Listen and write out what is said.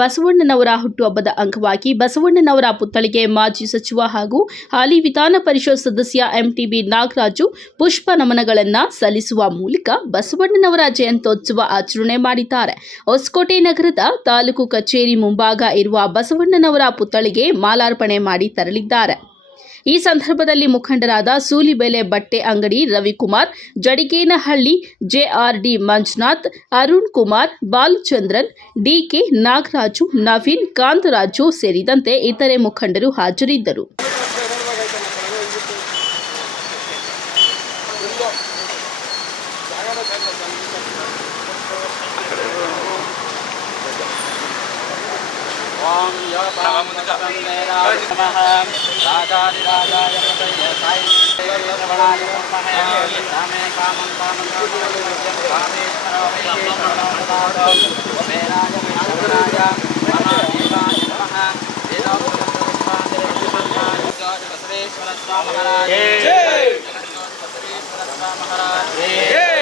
ಬಸವಣ್ಣನವರ ಹುಟ್ಟುಹಬ್ಬದ ಅಂಗವಾಗಿ ಬಸವಣ್ಣನವರ ಪುತ್ಥಳಿಗೆ ಮಾಜಿ ಸಚಿವ ಹಾಗೂ ಹಾಲಿ ವಿಧಾನ ಪರಿಷತ್ ಸದಸ್ಯ ಎಂಟಿಬಿ ನಾಗರಾಜು ಪುಷ್ಪ ನಮನಗಳನ್ನು ಸಲ್ಲಿಸುವ ಮೂಲಕ ಬಸವಣ್ಣನವರ ಜಯಂತ್ಯೋತ್ಸವ ಆಚರಣೆ ಮಾಡಿದ್ದಾರೆ. ಹೊಸಕೋಟೆ ನಗರದ ತಾಲೂಕು ಕಚೇರಿ ಮುಂಭಾಗ ಇರುವ ಬಸವಣ್ಣನವರ ಪುತ್ಥಳಿಗೆ ಮಾಲಾರ್ಪಣೆ ಮಾಡಿ ತೆರಳಿದ್ದಾರೆ. ಈ ಸಂದರ್ಭದಲ್ಲಿ ಮುಖಂಡರಾದ ಸೂಲಿಬೆಲೆ ಬಟ್ಟೆ ಅಂಗಡಿ ರವಿಕುಮಾರ್, ಜಡಿಗೇನಹಳ್ಳಿ ಜೆಆರ್ಡಿ ಮಂಜುನಾಥ್, ಅರುಣ್ ಕುಮಾರ್, ಬಾಲಚಂದ್ರನ್, ಡಿಕೆ ನಾಗರಾಜು, ನವೀನ್, ಕಾಂತರಾಜು ಸೇರಿದಂತೆ ಇತರೆ ಮುಖಂಡರು ಹಾಜರಿದ್ದರು. ओम यो नमः राजाधिराजाय पतये साई श्रवणाय नमः रामे कामं कामं कामेश्वरो वैश्वराय कुबेराय विष्णुराय महादेवाय नमः बसवेश्वर स्वामी महाराज जय बसवेश्वर स्वामी महाराज जय